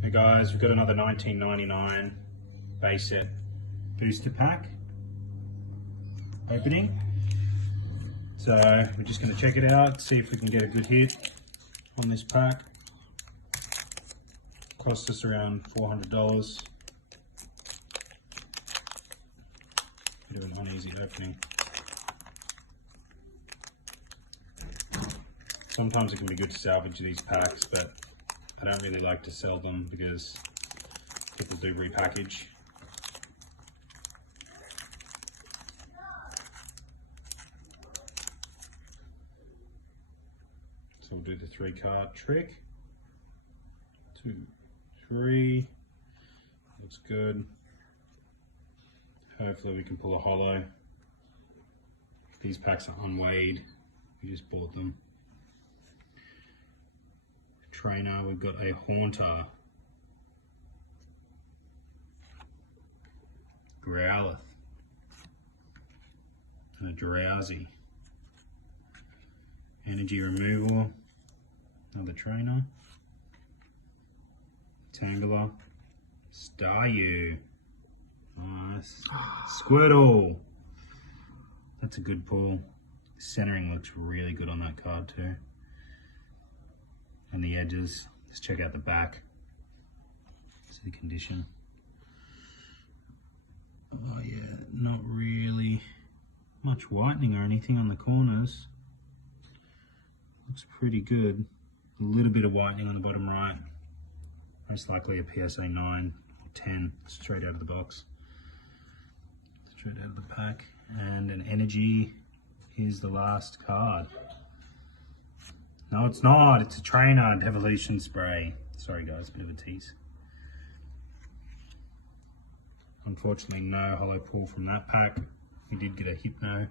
Hey guys, we've got another 1999 base set booster pack opening. So we're just going to check it out, see if we can get a good hit on this pack. Cost us around $400. Bit of an uneasy opening. Sometimes it can be good to salvage these packs, but I don't really like to sell them because people do repackage. So we'll do the 3-card trick. 2, 3. Looks good. Hopefully we can pull a holo. If these packs are unweighed, we just bought them. Trainer, we've got a Haunter, Growlithe, and a Drowsy. Energy Removal, another Trainer, Tangela, Staryu, nice, Squirtle. That's a good pull. Centering looks really good on that card too. And the edges, let's check out the back. See the condition. Oh yeah, not really much whitening or anything on the corners. Looks pretty good. A little bit of whitening on the bottom right. Most likely a PSA 9 or 10, straight out of the box. Straight out of the pack. And an energy, here's the last card. No, it's not. It's a Trainer Evolution Spray. Sorry guys, bit of a tease. Unfortunately, no holo pull from that pack. We did get a Hypno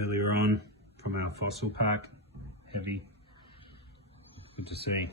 earlier on from our fossil pack. Heavy. Good to see.